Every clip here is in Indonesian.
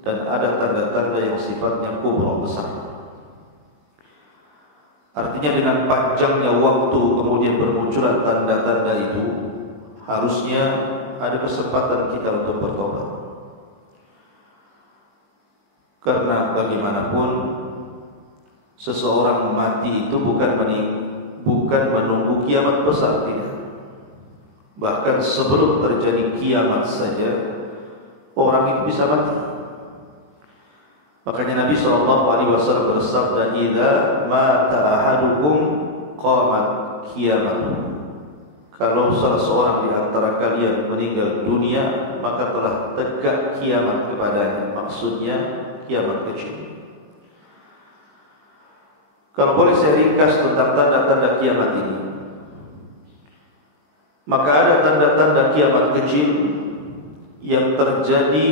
dan ada tanda-tanda yang sifatnya kubra, besar. Artinya dengan panjangnya waktu kemudian bermunculan tanda-tanda itu, harusnya ada kesempatan kita untuk bertobat. Karena bagaimanapun seseorang mati itu bukan menunggu kiamat besar, tidak. Bahkan sebelum terjadi kiamat saja orang itu bisa mati. Makanya Nabi SAW bersabda, "Idza mata ahadukum qamat kiamatuh." Kalau salah seorang di antara kalian meninggal dunia, maka telah tegak kiamat kepadanya. Maksudnya kiamat kecil. Kalau boleh saya ringkas tentang tanda-tanda kiamat ini, maka ada tanda-tanda kiamat kecil yang terjadi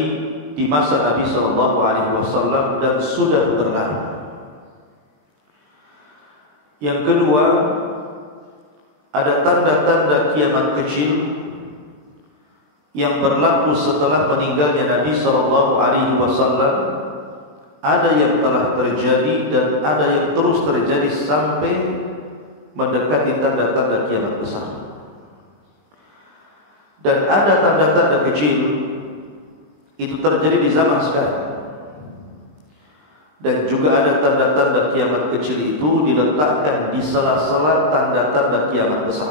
di masa Nabi SAW dan sudah berlalu. Yang kedua, ada tanda-tanda kiamat kecil yang berlaku setelah meninggalnya Nabi SAW. Ada yang telah terjadi dan ada yang terus terjadi sampai mendekati tanda-tanda kiamat besar. Dan ada tanda-tanda kecil itu terjadi di zaman sekarang. Dan juga ada tanda-tanda kiamat kecil itu diletakkan di sela-sela tanda-tanda kiamat besar.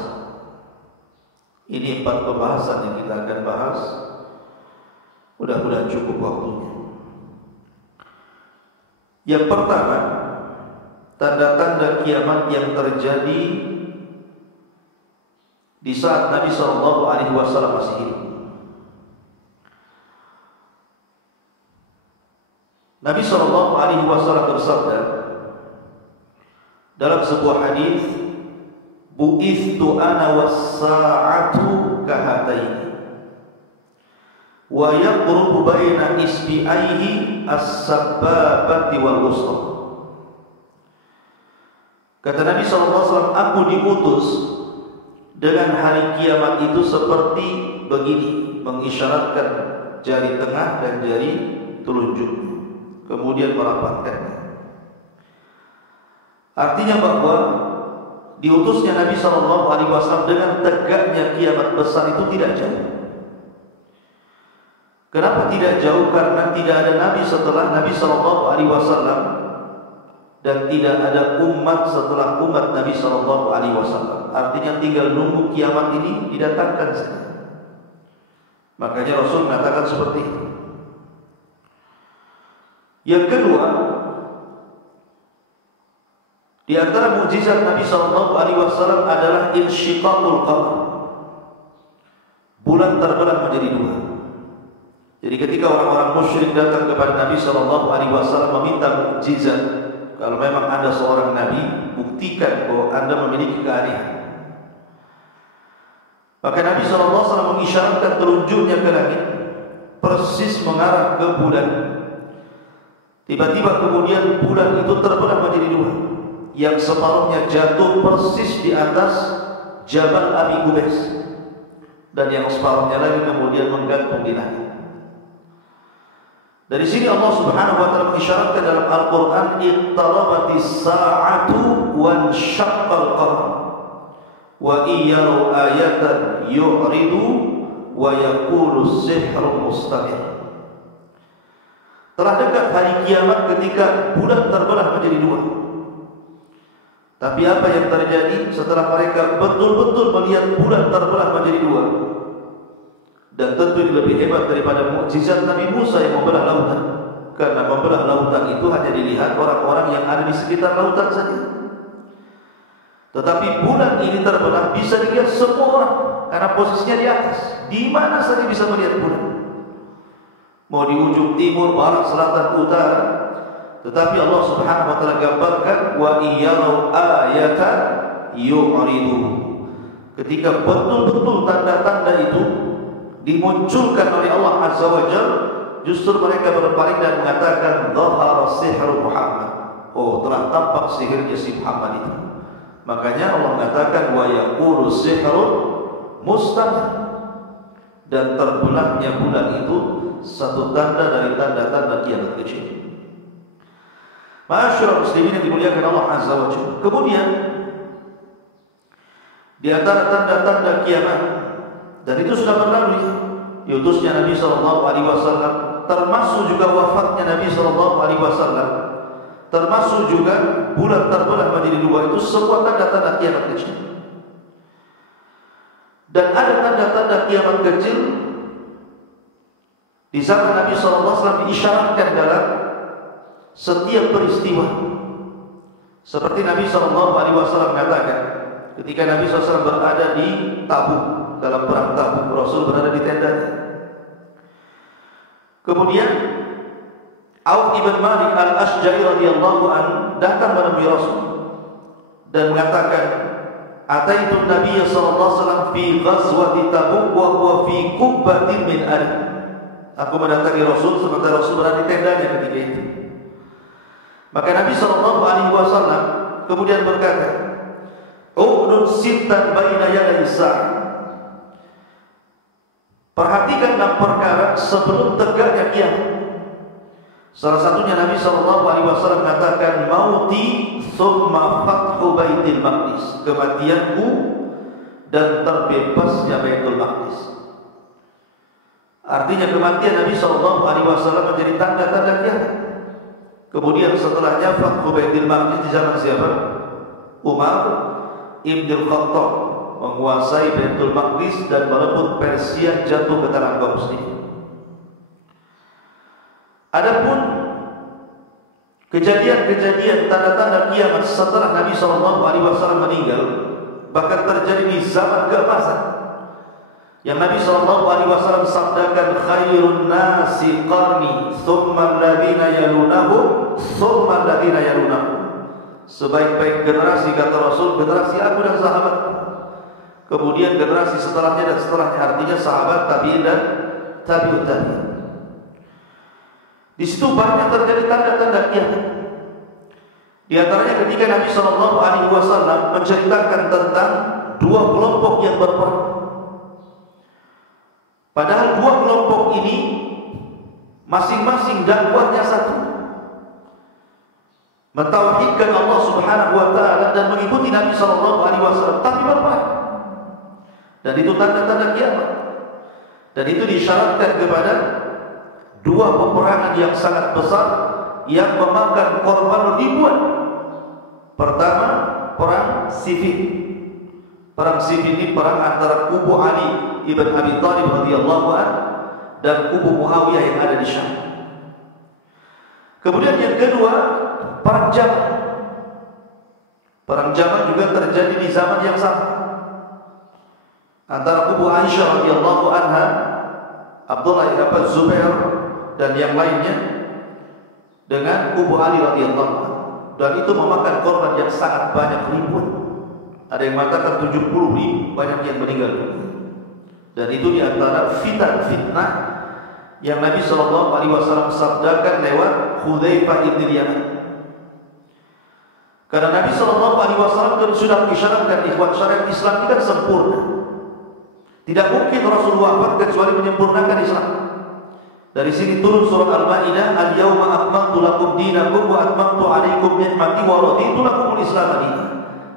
Ini 4 pembahasan yang kita akan bahas. Mudah-mudahan cukup waktunya. Yang pertama, tanda-tanda kiamat yang terjadi di saat Nabi SAW masih hidup. Nabi SAW bersabda dalam sebuah hadis, "Bu'ithtu ana was-sa'atu kahataini wa yaqrubu baina isbi'aihi as-sabbabati wal wusta." Kata Nabi SAW, aku diutus dengan hari kiamat itu seperti begini, mengisyaratkan jari tengah dan jari telunjuk, kemudian merapatkannya. Artinya bahwa diutusnya Nabi SAW dengan tegaknya kiamat besar itu tidak jauh. Kenapa tidak jauh? Karena tidak ada Nabi setelah Nabi SAW dan tidak ada umat setelah umat Nabi SAW. Artinya tinggal nunggu kiamat ini didatangkan saja. Makanya Rasul mengatakan seperti itu. Yang kedua, di antara mukjizat Nabi SAW adalah insyiqaqul qamar. Bulan terbelah menjadi 2. Jadi ketika orang-orang musyrik datang kepada Nabi SAW meminta mukjizat, kalau memang Anda seorang Nabi, buktikan bahwa Anda memiliki keahlian. Maka Nabi SAW mengisyaratkan telunjuknya ke langit, persis mengarah ke bulan. Tiba-tiba kemudian bulan itu terbelah menjadi 2, yang separuhnya jatuh persis di atas Jabal Abi Qubais, dan yang separuhnya lagi kemudian menggantung di langit. Dari sini Allah Subhanahu wa taala mengisyaratkan dalam Al-Qur'an, "Iqtarabatis sa'atu wa insyaqqal qamar wa iyyaru ayatan yu'ridu wa yaqulu sihrun mustamir." Telah dekat hari kiamat ketika bulan terbelah menjadi 2. Tapi apa yang terjadi setelah mereka betul-betul melihat bulan terbelah menjadi 2? Dan tentu ini lebih hebat daripada mukjizat Nabi Musa yang membelah lautan. Karena membelah lautan itu hanya dilihat orang-orang yang ada di sekitar lautan saja. Tetapi bulan ini terbelah bisa dilihat semua orang, karena posisinya di atas. Di mana saja bisa melihat bulan. Mau di ujung timur, barat, selatan, utara. Tetapi Allah Subhanahu wa taala gambarkan, "Wa iyyaru ayatan yu'ridu." Ketika betul-betul tanda-tanda itu dimunculkan oleh Allah Azza wa Jalla, justru mereka berpaling dan mengatakan, "Dhahara sihru Muhammad." Oh, telah tampak sihirnya si Muhammad itu. Makanya Allah mengatakan, "Wa yaqulu sihrun mustamir." Dan terbelahnya bulan itu satu tanda dari tanda-tanda kiamat kecil. Ma'asyiral muslimin yang dimuliakan Allah Azza wa Jalla. Kemudian di antara tanda-tanda kiamat, dan itu sudah berlalu, diutusnya Nabi SAW, termasuk juga wafatnya Nabi SAW, termasuk juga bulan terbelah menjadi dua, itu semua tanda-tanda kiamat kecil. Dan ada tanda-tanda kiamat kecil di zaman Nabi SAW diisyaratkan dalam setiap peristiwa. Seperti Nabi SAW mengatakan, ketika Nabi SAW berada di Tabuk, dalam perang Tabuk, Rasul berada di tendanya. Kemudian Auf ibn Malik al-Ashja'i radhiyallahu anhu datang menemui Rasul dan mengatakan, "Ataitu Nabi sallallahu alaihi wasallam fi ghazwati Tabuk wa huwa fi qubbatin min ali." Aku mendatangi Rasul sementara Rasul berada di tendanya ketika itu. Maka Nabi sallallahu alaihi wasallam kemudian berkata, "Uqdud sittan baina yaday sa'ah." Perhatikanlah perkara sebelum tegaknya kiamat. Salah satunya Nabi SAW mengatakan, "Mauti tsumma fathu Baitul Maqdis." Kematianku dan terbebasnya Baitul Maqdis. Artinya kematian Nabi SAW menjadi tanda-tanda kiamat. Kemudian setelahnya fathu Baitul Maqdis di zaman siapa? Umar Ibn Khattab menguasai Baitul Maqdis dan merebut Persia, jatuh ke tangan kaum muslimin. Adapun kejadian-kejadian tanda-tanda kiamat setelah Nabi SAW meninggal, bahkan terjadi di zaman keemasan yang Nabi SAW sabdakan, "Khairun nasi qarni, thumma alladhina yalunahum, thumma alladhina yalunahum." Sebaik-baik generasi, kata Rasul, generasi aku dan sahabat. Kemudian generasi setelahnya dan setelahnya, artinya sahabat, tabi'in dan tabi'ut tabi'in. Di situ banyak terjadi tanda-tanda kiamat. Di antaranya ketika Nabi SAW menceritakan tentang dua kelompok yang berperang. Padahal dua kelompok ini masing-masing dakwahnya satu, mentauhidkan Allah Subhanahu wa taala dan mengikuti Nabi SAW, tapi berperang. Dan itu tanda-tanda kiamat. Dan itu disyaratkan kepada dua peperangan yang sangat besar yang memakan korban ribuan. Pertama, perang Siffin. Perang Siffin ini perang antara kubu Ali ibn Abi Thalib radhiyallahu anhu dan kubu Muawiyah yang ada di Syam. Kemudian yang kedua, perang Jamal. Perang Jamal juga terjadi di zaman yang sama antara kubu Aisyah radhiyallahu anha, Abdullah ibn Zubair dan yang lainnya dengan kubu Ali radhiyallahu anhu, dan itu memakan korban yang sangat banyak, ribuan. Ada yang mengatakan 70.000, banyak yang meninggal. Dan itu di antara fitnah yang Nabi SAW sabdakan lewat Hudzaifah ibn Yaman. Karena Nabi SAW sudah mengisyaratkan ikhwan syariat Islam ini kan sempurna. Tidak mungkin Rasul wafat kecuali menyempurnakan Islam. Dari sini turun surat Al-Maidah, "Al-yauma akmaltu lakum dinakum wa atmamtu 'alaikum ni'mati wa raditu lakumul Islam dinan."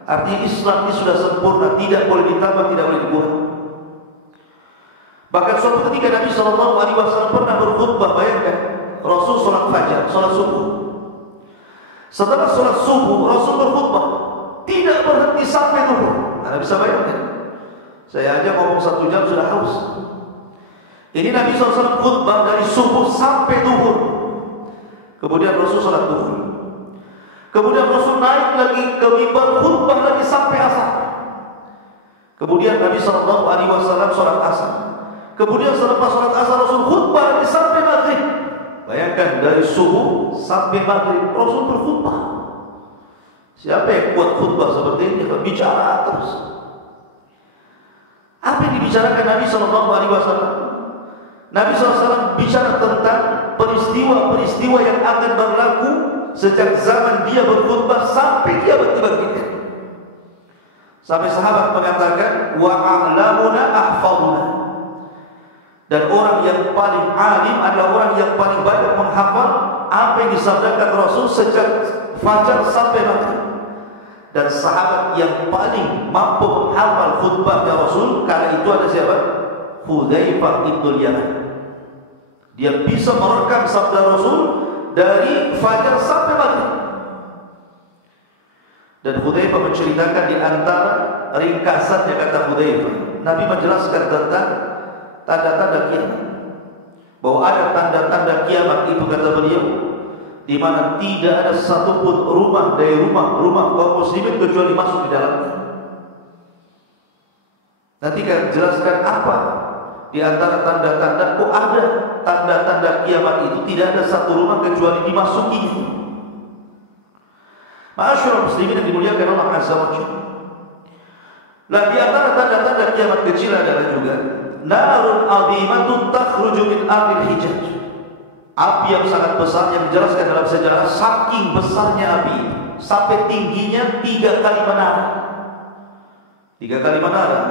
Artinya Islam ini sudah sempurna, tidak boleh ditambah, tidak boleh dikurang. Bahkan suatu ketika Nabi SAW pernah berkhutbah, bayangkan, Rasul sholat fajar, sholat subuh. Setelah sholat subuh, Rasul berkhutbah, tidak berhenti sampai zuhur. Anda bisa bayangkan, saya aja ngomong 1 jam sudah haus. Ini Nabi SAW khutbah dari subuh sampai zuhur. Kemudian Rasul sholat zuhur. Kemudian Rasul naik lagi ke mimbar, khutbah lagi sampai asar. Kemudian Nabi SAW sholat asar. Kemudian selepas sholat asar Rasul khutbah lagi sampai maghrib. Bayangkan dari subuh sampai maghrib Rasul berkhutbah. Siapa yang kuat khutbah seperti ini? Bicara terus. Apa yang dibicarakan Nabi SAW? Nabi SAW bicara tentang peristiwa-peristiwa yang akan berlaku sejak zaman dia berkhutbah sampai kiamat dibangkitkan. Sampai sahabat mengatakan, "Wa a'lamuna ahfaduna." Dan orang yang paling alim adalah orang yang paling banyak menghafal apa yang disabdakan Rasul sejak fajar sampai maghrib. Dan sahabat yang paling mampu menghafal khutbahnya Rasul kala itu ada siapa? Hudzaifah ibn Yaman. Dia bisa merekam sabda Rasul dari fajar sampai maghrib. Dan Hudzaifah menceritakan di antara ringkasannya, kata Hudzaifah, Nabi menjelaskan tentang tanda-tanda kiamat, bahwa ada tanda-tanda kiamat itu, kata beliau, di mana tidak ada satupun rumah dari rumah kaum muslimin kecuali masuk di dalamnya. Nanti kan jelaskan apa di antara tanda-tanda, kok ada tanda-tanda kiamat itu tidak ada satu rumah kecuali dimasuki. Ma'asyiral muslimin yang dimuliakan Allah Azza wa Jalla. Nah, di antara tanda-tanda kiamat kecil adalah juga narun azimatun takhruju min ardil Hijaz. Api yang sangat besar yang dijelaskan dalam sejarah, saking besarnya api sampai tingginya 3 kali menara. 3 kali menara.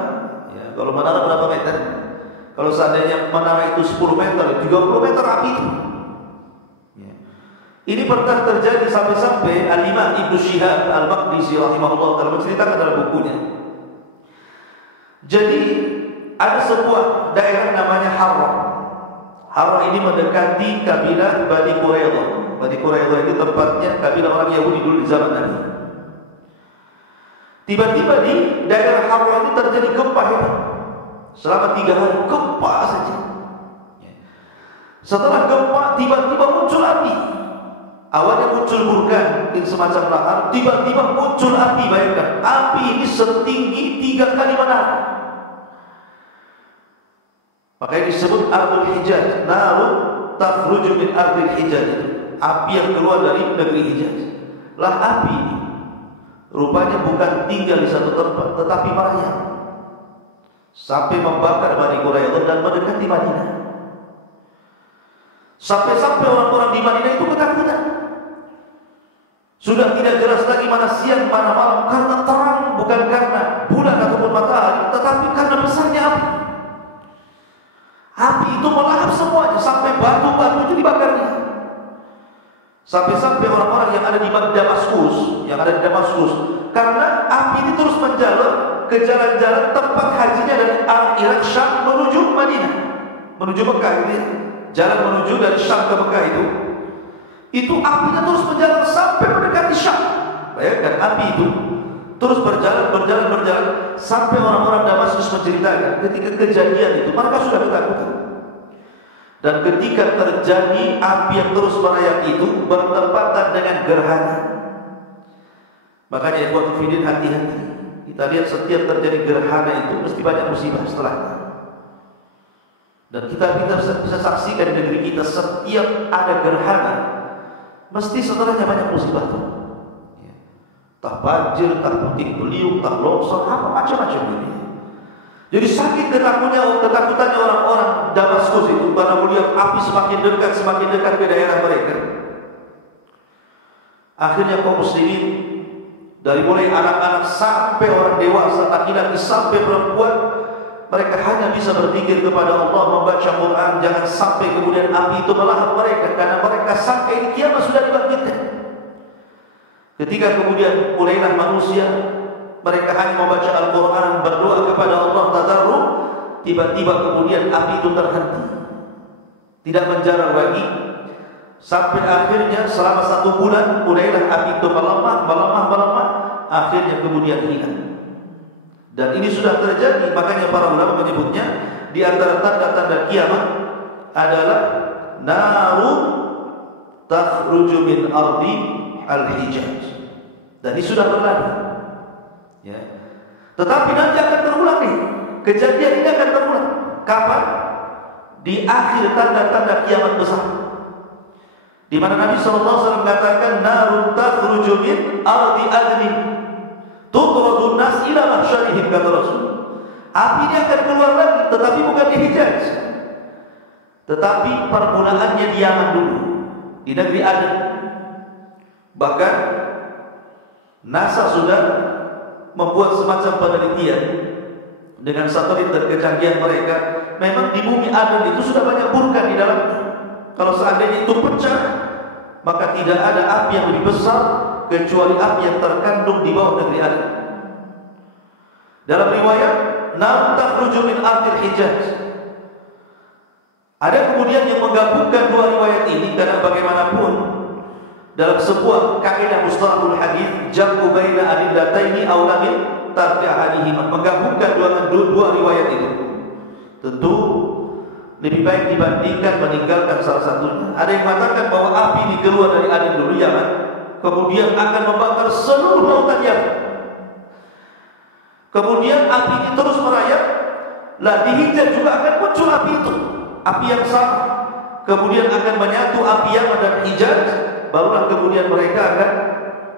Ya, kalau menara berapa meter? Kalau seandainya menara itu 10 meter, 30 meter api itu. Ya. Ini pernah terjadi sampai-sampai Al-Imam Ibnu Syihab Al-Maqdisi rahimahullah dalam menceritakan dalam bukunya. Jadi ada sebuah daerah namanya Harrah. Harrah ini mendekati kabilah Bani Quraidah. Bani Quraidah itu tempatnya kabilah orang Yahudi dulu di zaman Nabi. Tiba-tiba di daerah Harrah ini terjadi gempa hebat. Selama 3 hari gempa saja. Setelah gempa tiba-tiba muncul api. Awalnya muncul vulkan mungkin semacam lahar, tiba-tiba muncul api. Bayangkan, api ini setinggi 3 kali menara. Makanya disebut Ardul Hijaz, narun takhruju min Ardil Hijaz. Api yang keluar dari negeri Hijaz. Lah api ini rupanya bukan tinggal di satu tempat, tetapi merayap sampai membakar Bani Quraidah dan mendekati Madinah. Sampai-sampai orang-orang di Madinah itu ketakutan. Sudah tidak jelas lagi mana siang mana malam, karena terang, bukan karena bulan ataupun matahari, tetapi karena besarnya api. Api itu melahap semuanya, sampai batu-batu itu dibakarnya. Sampai-sampai orang-orang yang ada di Damaskus, karena api ini terus menjalar ke jalan-jalan tempat hajinya dari arah Irak, Syam menuju Madinah, menuju Mekah ini. Jalan menuju dari Syam ke Mekah itu apinya terus menjalar sampai mendekati Syam. Bayangkan, api itu terus berjalan sampai orang-orang Damaskus menceritakan ketika kejadian itu mereka sudah ketakutan. Dan ketika terjadi api yang terus merayap itu bertepatan dengan gerhana. Makanya ikhwatu fillah, hati-hati. Kita lihat setiap terjadi gerhana itu mesti banyak musibah setelahnya. Dan kita bisa saksikan di negeri kita setiap ada gerhana mesti setelahnya banyak musibah tuh. Tak banjir, tak puting beliung, tak longsor, apa macam-macam ini. Jadi saking ketakutannya orang-orang Damaskus itu karena melihat api semakin dekat ke daerah mereka. Akhirnya kaum muslimin dari mulai anak-anak sampai orang dewasa, laki-laki sampai perempuan, mereka hanya bisa berzikir kepada Allah, membaca Quran. Jangan sampai kemudian api itu melahap mereka, karena mereka sangka ini kiamat sudah dibangkitkan. Ketika kemudian mulailah manusia, mereka hanya membaca Al-Quran, berdoa kepada Allah tadarruk, tiba-tiba kemudian api itu terhenti, tidak menjalar lagi, sampai akhirnya selama 1 bulan mulailah api itu melemah, akhirnya kemudian hilang. Dan ini sudah terjadi, makanya para ulama menyebutnya di antara tanda-tanda kiamat adalah narun takhruju min ardi al-Hijaz. Dan ini sudah berlalu. Ya. Tetapi nanti akan terulang nih. Kejadian ini akan terulang. Kapan? Di akhir tanda-tanda kiamat besar. Di mana Nabi SAW mengatakan narun takhruju min ardi adnin tutradun nas ila mahsyarihim, kata Rasul. Api ini akan keluar lagi, tetapi bukan di Hijaz, tetapi permulaannya di Yaman dulu, di negeri Aden. Bahkan NASA sudah membuat semacam penelitian dengan satelit dan kecanggihan mereka, memang di bumi Aden itu sudah banyak vulkan di dalamnya. Kalau seandainya itu pecah, maka tidak ada api yang lebih besar kecuali api yang terkandung di bawah negeri Aden. Dalam riwayat, "Nar takhruju min ardil Hijaz." Ada kemudian yang menggabungkan dua riwayat ini, karena bagaimanapun dalam sebuah kaidah mustalahul hadis, jam'u baina adillataini aula min tarki ahadihima, menggabungkan dua riwayat itu tentu lebih baik dibandingkan meninggalkan salah satunya. Ada yang mengatakan bahwa api ini keluar dari Aden dulu Yaman, kemudian akan membakar seluruh lautan Yaman. Kemudian api ini terus merayap, lah di Hijaz juga akan muncul api itu, api yang sama. Kemudian akan menyatu api Yaman dan Hijaz, barulah kemudian mereka akan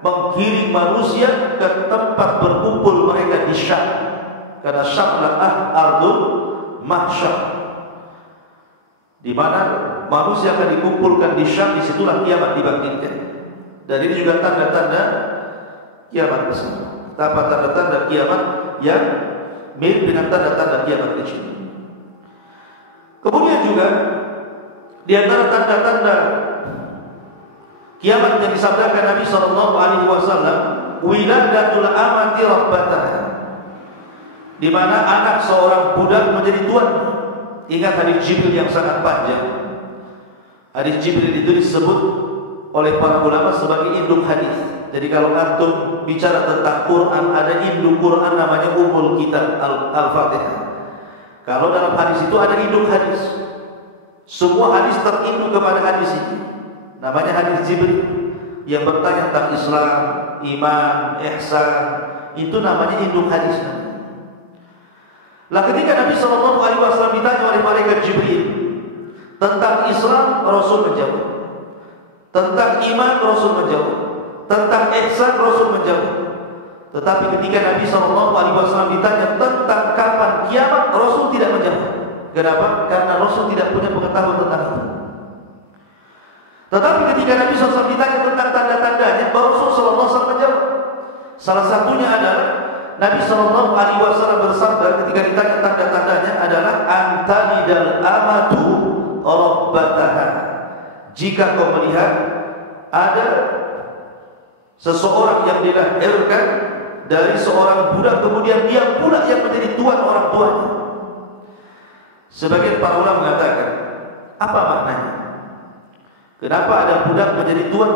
menggiring manusia ke tempat berkumpul mereka di Syam. Karena Syam adalah ardul mahsyar, di mana manusia akan dikumpulkan di Syam. Disitulah kiamat dibangkitkan. Dan ini juga tanda-tanda kiamat besar. Apa tanda-tanda kiamat yang mirip dengan tanda-tanda kiamat kecil. Kemudian juga di antara tanda-tanda kiamat yang disabdakan Nabi sallallahu alaihi wasallam, wiladatul amati rabbataha, di mana anak seorang budak menjadi tuan. Ingat hadis Jibril yang sangat panjang. Hadis Jibril itu disebut oleh para ulama sebagai induk hadis. Jadi kalau antum bicara tentang Quran, ada induk Quran namanya Ummul Kitab Al-Fatihah. Kalau dalam hadis itu ada induk hadis. Semua hadis terinduk kepada hadis ini. Namanya hadis Jibril yang bertanya tentang Islam, iman, ihsan. Itu namanya induk hadis. Lah ketika Nabi SAW ditanya oleh malaikat Jibril tentang Islam, Rasul menjawab. Tentang iman, Rasul menjawab. Tentang ihsan, Rasul menjawab. Tetapi ketika Nabi SAW ditanya tentang kapan kiamat, Rasul tidak menjawab. Kenapa? Karena Rasul tidak punya pengetahuan tentang itu. Tetapi ketika Nabi SAW ditanya tentang tanda-tandanya, Rasul SAW menjawab. Salah satunya adalah Nabi SAW bersabda ketika ditanya tanda-tandanya adalah antalidal amatu rabbataha. Jika kau melihat ada seseorang yang dilahirkan dari seorang budak, kemudian dia pula yang menjadi tuan orang tuanya. Sebagian para ulama mengatakan, apa maknanya? Kenapa ada budak menjadi tuan?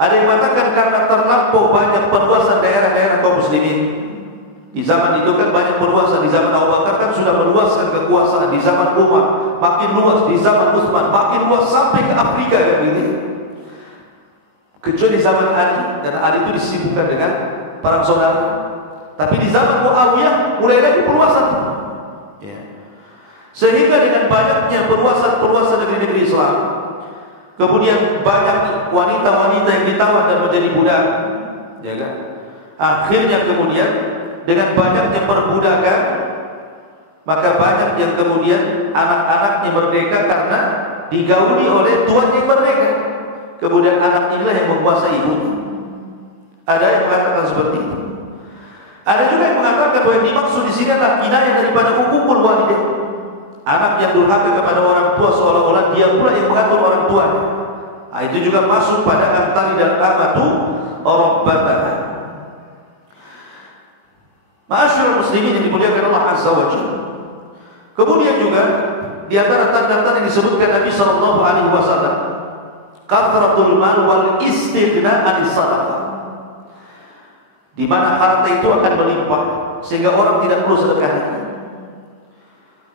Ada yang mengatakan karena terlampau banyak perluasan daerah-daerah kaum muslimin. Di zaman itu kan banyak perluasan. Di zaman Abu Bakar kan sudah meluaskan kekuasaan. Di zaman Umar makin luas. Di zaman Utsman makin luas sampai ke Afrika kan gitu. Kecuali di zaman Ali, dan Ali itu disibukkan dengan para saudara. Tapi di zaman Muawiyah mulai lagi perluasan. Ya. Sehingga dengan banyaknya perluasan negeri-negeri Islam, kemudian banyak wanita-wanita yang ditawan dan menjadi budak, ya kan? Akhirnya kemudian dengan banyaknya perbudakan, maka banyak yang kemudian anak-anaknya merdeka karena digauli oleh tuan yang merdeka. Kemudian anak inilah yang menguasai ibunya. Ada yang mengatakan seperti itu. Ada juga yang mengatakan bahwa yang dimaksud di sini adalah kinayah daripada hukukul walidain. Anak yang durhaka kepada orang tua seolah-olah dia pula yang mengatur orang tua. Nah, itu juga masuk pada antari dan amatu rabbataha. Ma'asyiral muslimin yang dimuliakan Allah Azza wa Jalla. Kemudian juga di antara tanda-tanda yang disebutkan Nabi sallallahu alaihi wasallam, kathratul mal wal istighna anis sadaqah. Di mana harta itu akan melimpah sehingga orang tidak perlu sedekah.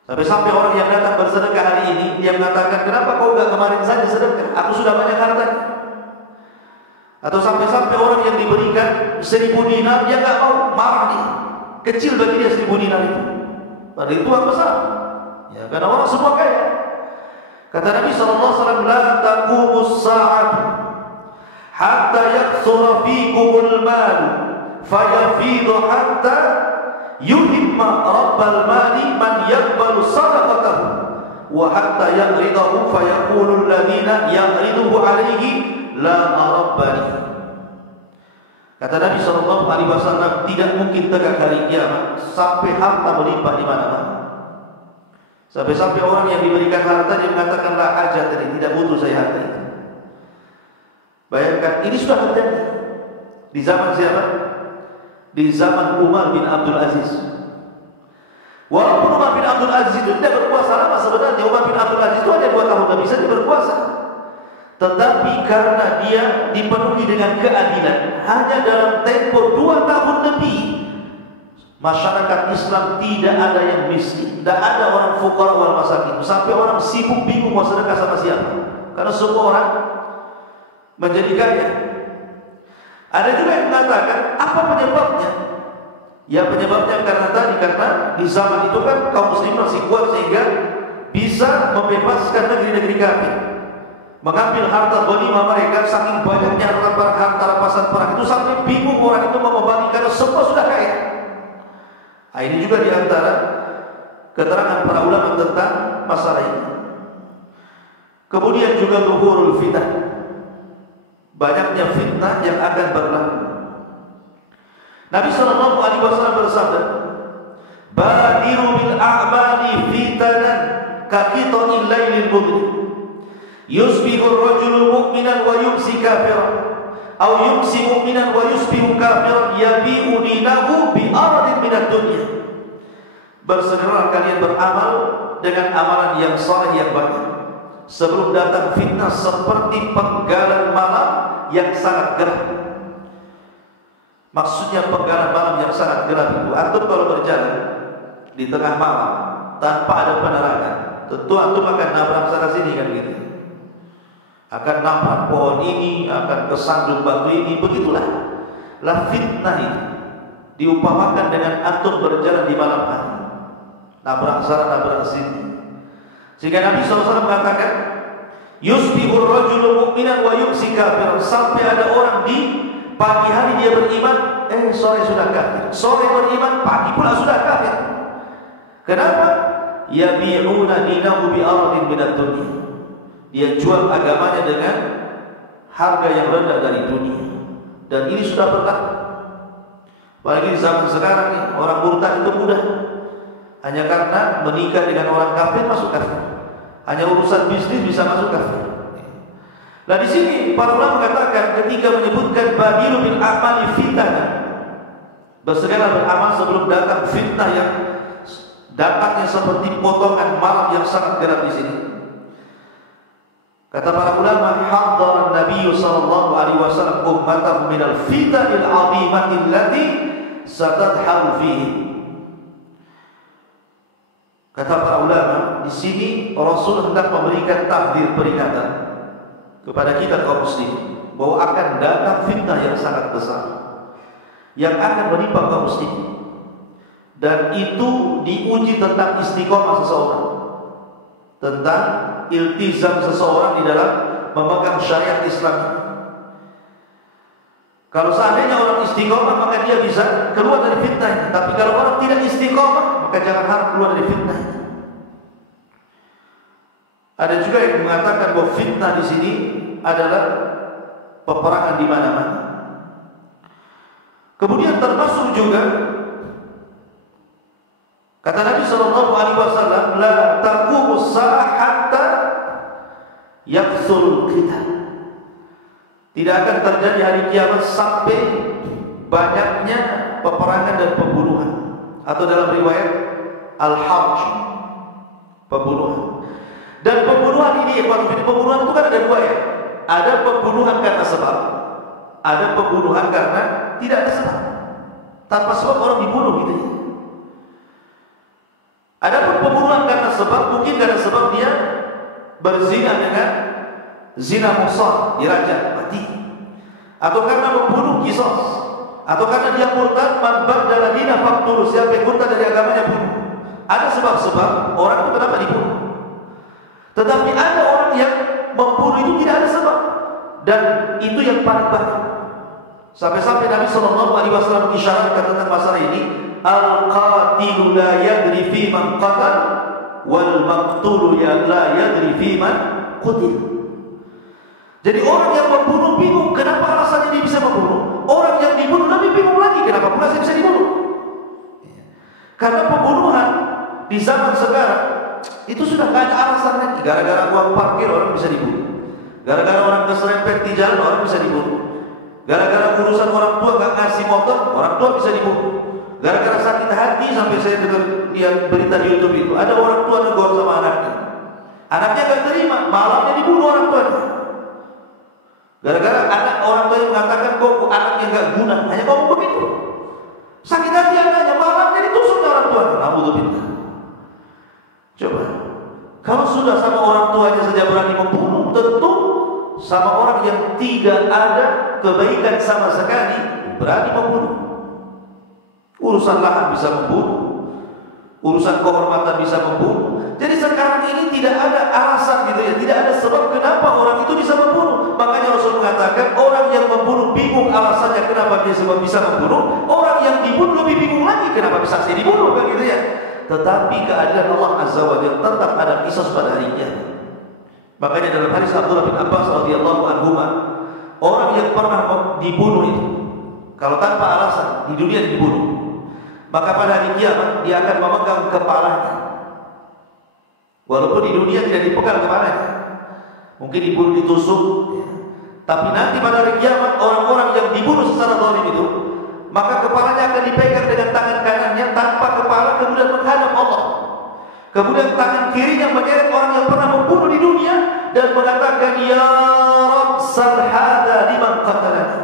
Sampai orang yang datang bersedekah hari ini, dia mengatakan, kenapa kau enggak kemarin saja sedekah? Aku sudah banyak harta. Atau sampai orang yang diberikan 1000 dinar, dia enggak mau, marah dia. Kecil bagi dia 1000 dinar itu. Padahal itu uang besar. Ya, karena orang semua kaya. Kata Nabi SAW, la taqumus sa'atu hatta yaksura fikumul mal fayafidu hatta yuhimma rabbal mali man yakbalu sadaqatahu wa hatta yaqridahu fayaqulu alladhina yaqriduhu alaihi la rabbani. Kata Nabi SAW, tidak mungkin tegak hari kiamat sampai harta melimpah di mana-mana. Sampai-sampai orang yang diberikan harta dia mengatakan la hajat, tidak butuh saya harta itu. Bayangkan, ini sudah terjadi di zaman siapa? Di zaman Umar bin Abdul Aziz. Walaupun Umar bin Abdul Aziz itu tidak berkuasa lama sebenarnya. Umar bin Abdul Aziz itu hanya 2 tahun lebih saja berkuasa. Tetapi karena dia dipenuhi dengan keadilan, hanya dalam tempo 2 tahun lebih, masyarakat Islam tidak ada yang miskin, tidak ada orang fuqara wal masakin, sampai orang sibuk bingung mau sedekah sama siapa, karena semua orang menjadi kaya. Ada juga yang mengatakan, apa penyebabnya? Ya penyebabnya karena di zaman itu kan kaum muslimin masih kuat sehingga bisa membebaskan negeri-negeri kafir, mengambil harta ghanimah mereka. Saking banyaknya harta rampasan perang itu sampai bingung orang itu mau membagi karena semua sudah kaya. Nah, ini juga diantara keterangan para ulama tentang masalah ini. Kemudian juga zuhurul fitnah, banyaknya fitnah yang akan berlaku. Nabi SAW bersabda, badiru bil a'mali fitanan kaqita'il lailil mudlim, yusbihu ar-rajulu mu'minan wa yumsi kafiran, aw yumsi mu'minan wa yusbihu kafiran, yabi'u dinahu bi aradin minad dunya. Bersegeralah kalian beramal dengan amalan yang saleh yang banyak sebelum datang fitnah seperti penggalan malam yang sangat gelap. Maksudnya penggalan malam yang sangat gelap itu, antum kalau berjalan di tengah malam tanpa ada penerangan, tentu antum akan nabrak sana sini kan gitu. Akan nabrak pohon ini, akan kesandung batu ini, begitulah. Lah fitnah itu diumpamakan dengan antum berjalan di malam hari, nabrak sana nabrak sini. Sehingga Nabi SAW mengatakan, yusbihur rajulu mu'minan wa yumsi kafiran, sampai ada orang di pagi hari dia beriman, sore sudah kafir. Sore beriman, pagi pula sudah kafir. Kenapa? Yabi'una dinahu bi aradin minad dunya. Dia jual agamanya dengan harga yang rendah dari dunia. Dan ini sudah berlaku. Apalagi di zaman sekarang nih, orang murtad itu mudah. Hanya karena menikah dengan orang kafir masuk kafir. Hanya urusan bisnis bisa masuk kafir. Nah di sini para ulama mengatakan ketika menyebutkan badilu bil amali fitnah, bersegeralah beramal sebelum datang fitnah yang datangnya seperti potongan malam yang sangat gelap di sini. Kata para ulama, hadzara Nabi sallallahu alaihi wasallam ummatahu minal fitanil 'azimati allati satadharu fihi. Kata para ulama, di sini Rasul hendak memberikan takdir peringatan kepada kita kaum muslimin bahwa akan datang fitnah yang sangat besar yang akan menimpa kaum muslimin, dan itu diuji tentang istiqomah seseorang, tentang iltizam seseorang di dalam memegang syariat Islam. Kalau seandainya orang istiqomah maka dia bisa keluar dari fitnah, tapi kalau orang tidak istiqomah maka jangan harap keluar dari fitnah. Ada juga yang mengatakan bahwa fitnah di sini adalah peperangan di mana-mana. Kemudian termasuk juga kata Nabi SAW, la taqumus sa'ah hatta yakthurul qital. Tidak akan terjadi hari kiamat sampai banyaknya peperangan dan pembunuhan, atau dalam riwayat al-harj, pembunuhan. Dan pembunuhan ini, pembunuhan itu kan ada dua ya. Ada pembunuhan karena sebab, ada pembunuhan karena tidak ada sebab. Tanpa sebab orang dibunuh gitu ya. Ada pembunuhan karena sebab, mungkin karena sebab dia berzina dengan zina muhsan, dirajam mati. Atau karena membunuh kisos, atau karena dia murtad, man baddala dina faqtuluh, siapa yang murtad dari agamanya bunuh. Ada sebab-sebab orang itu kenapa dibunuh. Tetapi ada orang yang membunuh itu tidak ada sebab, dan itu yang paling banyak. Sampai-sampai Nabi SAW mengisyaratkan tentang masalah ini, al-qatilu la yadri fi man qatal, wal maqtulu la yadri fi man qutil. Jadi orang yang membunuh bingung kenapa alasannya dia bisa membunuh. Orang yang dibunuh saja bisa dibunuh. Karena pembunuhan di zaman sekarang itu sudah gak ada alasan lagi. Gara-gara uang parkir orang bisa dibunuh. Gara-gara orang keserempet di jalan orang bisa dibunuh. Gara-gara urusan orang tua gak ngasih motor, orang tua bisa dibunuh. Gara-gara sakit hati sampai saya dengar lihat berita di YouTube itu, ada orang tua negor sama anaknya. Anaknya gak terima, malamnya dibunuh orang tuanya. Gara-gara anak orang tuanya mengatakan kok anaknya gak guna, hanya ngomong begitu. Sakit hati anaknya, malamnya ditusuk orang tuanya. Alhamdulillah. Coba, kalau sudah sama orang tuanya saja berani membunuh, tentu sama orang yang tidak ada kebaikan sama sekali berani membunuh. Urusan lahan bisa membunuh, urusan kehormatan bisa membunuh. Jadi sekarang ini tidak ada alasan gitu ya, tidak ada sebab kenapa orang itu bisa membunuh. Makanya Rasul mengatakan orang yang membunuh bingung alasannya kenapa dia sebab bisa membunuh. Orang yang dibunuh lebih bingung lagi kenapa bisa saya dibunuh, begitu ya. Tetapi keadilan Allah Azza wa Jalla tetap ada qisas pada hari kiamat. Makanya dalam hadis Abdullah bin Abbas radhiyallahu anhuma, orang yang pernah dibunuh itu kalau tanpa alasan di dunia dibunuh, maka pada hari kiamat dia akan memegang kepalanya. Walaupun di dunia tidak dipegang kepalanya, mungkin dibunuh ditusuk, tapi nanti pada hari kiamat orang-orang yang dibunuh secara zalim itu, maka kepalanya akan dipegang dengan tangan kanannya tanpa kepala, kemudian menghadap Allah. Kemudian tangan kirinya menyeret orang yang pernah membunuh di dunia dan mengatakan, Ya Rabb, sal hadza liman qatalana.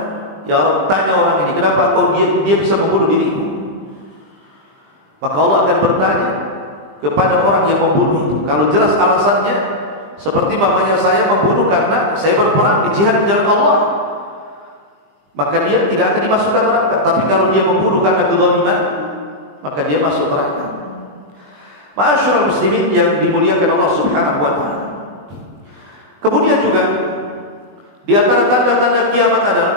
Ya Rabb, tanya orang ini, kenapa dia bisa membunuh diriku? Maka Allah akan bertanya kepada orang yang membunuh itu. Kalau jelas alasannya, seperti mamanya saya membunuh karena saya berperang di jihad di jalan Allah, maka dia tidak akan dimasukkan neraka. Tapi kalau dia membunuh karena kezaliman, maka dia masuk neraka. Ma'asyiral muslimin yang dimuliakan Allah Subhanahu wa taala. Kemudian juga di antara tanda-tanda kiamat adalah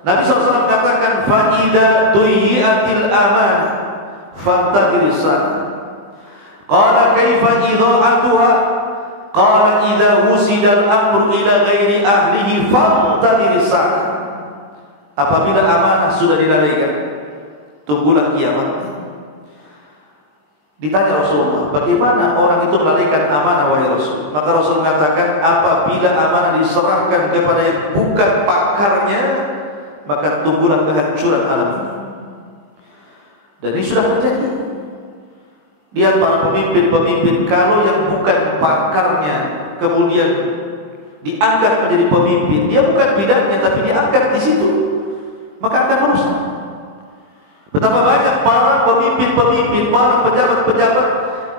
Nabi SAW katakan, fa idza duyiatil amanah fantadhiris sa'a. Qala kaifa idha'atuha? Qala idza wusida al-amru ila ghairi ahlihi fantadhiris sa'a. Apabila amanah sudah dilalaikan, tunggulah kiamat. Ditanya Rasulullah, bagaimana orang itu melalaikan amanah wahai Rasul? Maka Rasul mengatakan, apabila amanah diserahkan kepada yang bukan pakarnya, maka tunggulah kehancuran alam ini. Dan ini sudah terjadi. Lihat para pemimpin-pemimpin, kalau yang bukan pakarnya kemudian diangkat menjadi pemimpin, dia bukan bidangnya tapi diangkat di situ, maka akan merusak. Betapa banyak para pemimpin-pemimpin, para pejabat-pejabat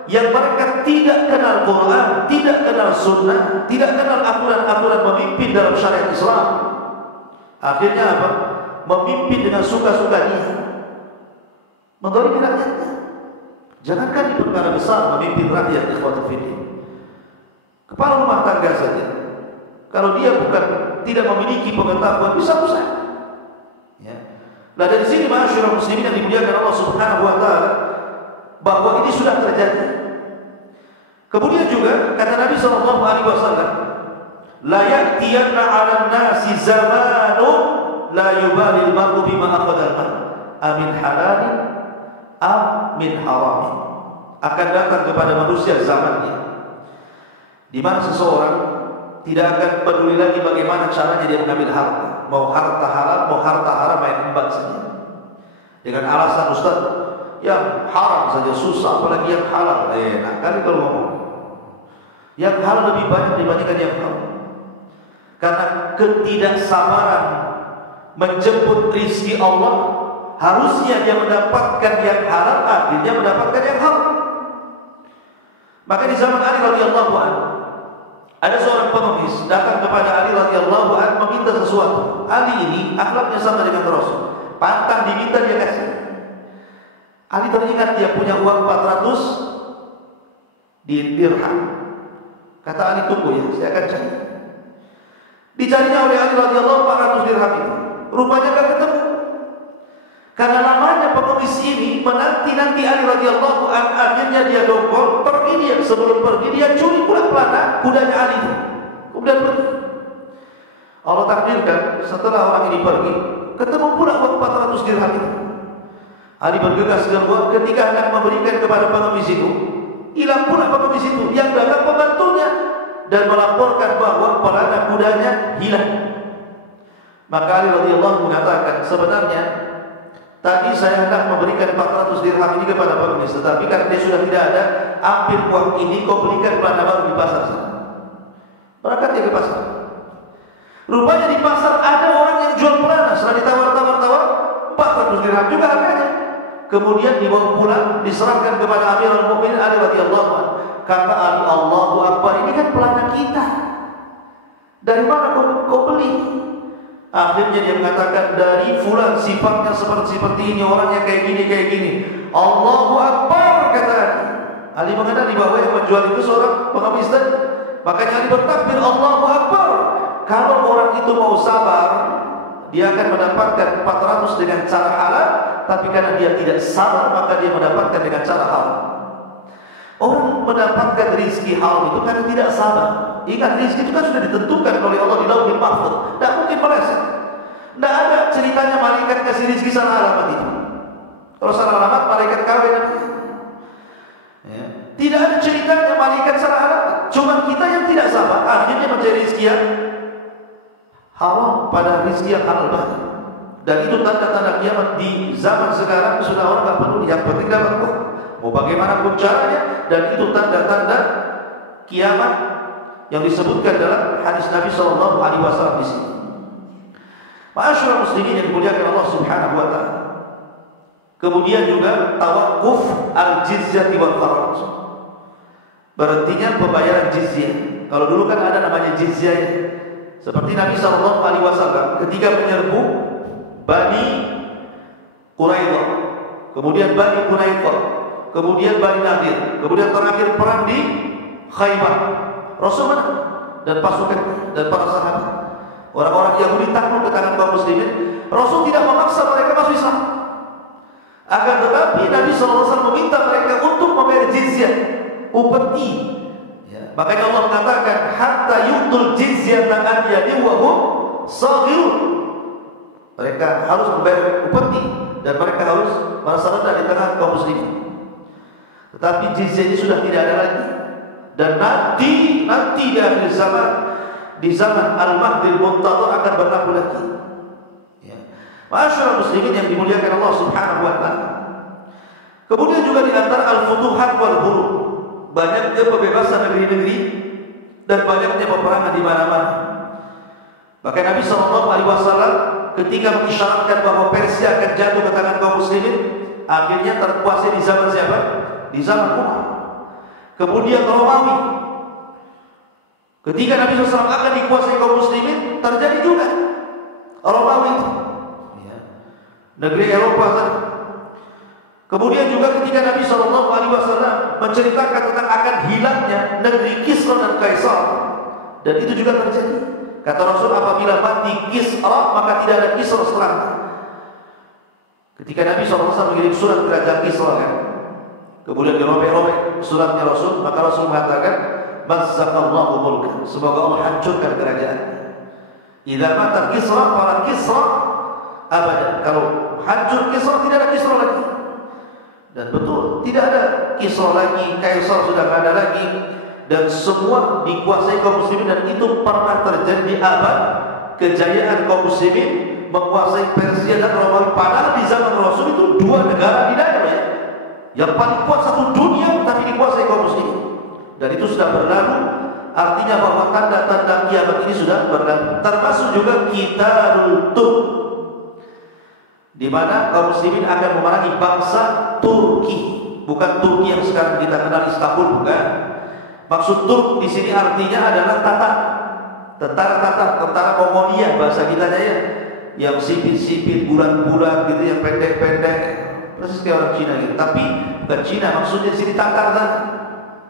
yang mereka tidak kenal Quran, tidak kenal Sunnah, tidak kenal aturan-aturan memimpin dalam syariat Islam. Akhirnya apa? Memimpin dengan suka-suka dia, mendolimi rakyatnya. Jangankan di perkara besar memimpin rakyat, ikhwatul fiddin. Kepala rumah tangga saja, kalau dia bukan tidak memiliki pengetahuan, bisa rusak. Ya. Nah dari sini ma'asyiral muslimin yang dimuliakan Allah Subhanahu wa taala, bahwa ini sudah terjadi. Kemudian juga kata Nabi sallallahu alaihi wasallam, la ya'tiyanna 'alan nasi zamanun la yubali al-mar'u bima akhadha al-mal amin halalin am min haramin. Akan datang kepada manusia zamannya di mana seseorang tidak akan peduli lagi bagaimana caranya dia mengambil harta, mau harta halal, mau harta haram, main embat saja. Dengan alasan, Ustaz, yang haram saja susah, apalagi yang halal. Nah kali kalau ngomong, yang halal lebih banyak dibandingkan yang haram. Karena ketidaksabaran menjemput rizki Allah, harusnya dia mendapatkan yang halal, akhirnya mendapatkan yang haram. Maka di zaman Ali radhiyallahu anhu, ada seorang pengemis datang kepada Ali radhiyallahu anhu meminta sesuatu. Ali ini akhlaknya sama dengan Rasul, pantang diminta dia kasih. Ali teringat dia punya uang 400 dirham. Kata Ali, tunggu ya, saya akan cari. Dicarinya oleh Ali radhiyallahu 400 dirham itu. Rupanya gak ketemu. Karena lamanya pengemis ini menanti-nanti Ali radhiyallahu anhu, akhirnya dia dongkol, pergi dia. Sebelum pergi dia curi pula pelana kudanya Ali itu. Kemudian pergi. Allah takdirkan setelah orang ini pergi, ketemu pula uang 400 dirham itu. Ali bergegas keluar, ketika hendak memberikan kepada pengemis itu, hilang pula pengemis itu. Yang datang pembantunya dan melaporkan bahwa pelana kudanya hilang. Maka Ali radhiyallahu mengatakan, sebenarnya tadi saya hendak memberikan 400 dirham ini kepada pengemis, tetapi karena dia sudah tidak ada, ambil uang ini kau belikan pelana baru di pasar sana. Berangkat dia ke pasar. Rupanya di pasar ada orang yang jual pelana. Setelah ditawar-tawar 400 dirham juga harganya. Kemudian dibawa pulang, diserahkan kepada Amirul Mukminin Ali radhiyallahu anhu. Kata Ali, Allahu Akbar, ini kan pelana kita. Dari mana kau beli? Akhirnya dia mengatakan, dari fulan, sifatnya seperti ini, orangnya kayak gini. Allahu Akbar, kata Ali. Ali mengenali bahwa yang menjual itu seorang pengemis tadi. Makanya Ali bertakbir, Allahu Akbar. Kalau orang itu mau sabar, dia akan mendapatkan 400 dengan cara halal. Tapi karena dia tidak sabar, maka dia mendapatkan dengan cara halal. Orang mendapatkan rizki halal itu karena tidak sabar. Ingat, rizki itu kan sudah ditentukan oleh Allah di Lauhul Mahfuz. Tidak mungkin meleset. Tidak ada ceritanya malaikat kasih rizki salah alamat itu. Kalau salah alamat, malaikat kawin. Ya. Tidak ada ceritanya malaikat salah alamat. Cuma kita yang tidak sabar, akhirnya mencari rizki yang halal pada rizki yang halal banget. Dan itu tanda-tanda kiamat di zaman sekarang. Sudah orang tak peduli, yang penting dapat uang, mau bagaimanapun caranya. Dan itu tanda-tanda kiamat yang disebutkan dalam hadis Nabi SAW di sini. Ma'asyiral muslimin yang dimuliakan Allah Subhanahu wa taala. Kemudian juga tawakuf al-jizyah wal kharaj. Berhentinya pembayaran jizyah. Kalau dulu kan ada namanya jizyah. Seperti Nabi SAW ketika menyerbu Bani Quraidah, kemudian Bani Quraidah, kemudian Bani Nadir, kemudian terakhir perang di Khaybar. Rasul menang dan pasukan dan para sahabat. Orang-orang Yahudi takluk ke tangan kaum muslimin. Rasul tidak memaksa mereka masuk Islam. Akan tetapi Nabi SAW meminta mereka untuk membayar jizyah, upeti. Ya. Makanya Allah mengatakan, hatta yu'tul jizyata an yadin wa hum saghirun. Mereka harus membayar upeti dan mereka harus merasa rendah di tengah kaum muslimin. Tetapi jizyah ini sudah tidak ada lagi. Dan nanti di akhir zaman, di zaman Al-Mahdil Muntadhar akan berlaku lagi. Ya. Ma'asyiral muslimin yang dimuliakan Allah Subhanahu wa taala. Kemudian juga di antara al-futuhat wal hurub, banyaknya pembebasan negeri-negeri dan banyaknya peperangan di mana-mana. Maka Nabi SAW ketika mengisyaratkan bahwa Persia akan jatuh ke tangan kaum muslimin, akhirnya terkuasai di zaman siapa? Di zaman Umar. Kemudian Romawi. Ketika Nabi SAW akan dikuasai kaum muslimin, terjadi juga Romawi itu. Ya. Negeri Eropa tadi. Kemudian juga ketika Nabi SAW menceritakan tentang akan hilangnya negeri Kisra dan Kaisar, dan itu juga terjadi. Kata Rasul, apabila mati Kisra, maka tidak ada Kisra setelahnya. Ketika Nabi SAW mengirim surat kerajaan Kisra, kan? Kemudian dirobek-robek suratnya Rasul, maka Rasul mengatakan, Mazzaqallahu mulka, semoga Allah hancurkan kerajaan. Idza mata Kisra, para Kisra abadan. Kalau hancur Kisra, tidak ada Kisra lagi. Dan betul, tidak ada Kisra lagi, Kaisar sudah tidak ada lagi. Dan semua dikuasai kaum muslimin, dan itu pernah terjadi di abad kejayaan kaum muslimin menguasai Persia dan Romawi. Padahal di zaman Rasul itu dua negara di daerah ya, yang paling kuat satu dunia, tapi dikuasai kaum muslimin. Dan itu sudah berlalu. Artinya bahwa tanda-tanda kiamat ini sudah berlalu. Termasuk juga Qitalul Turk, di mana kaum muslimin akan memerangi bangsa Turki, bukan Turki yang sekarang kita kenal Istanbul, bukan. Maksud Turk di sini artinya adalah Tatar, tentara Tatar, tentara Mongolia bahasa kita ya, yang sipit-sipit, bulat-bulat gitu, yang pendek-pendek, persis kayak orang Cina gitu. Tapi bukan Cina, maksudnya di sini Tatar kan.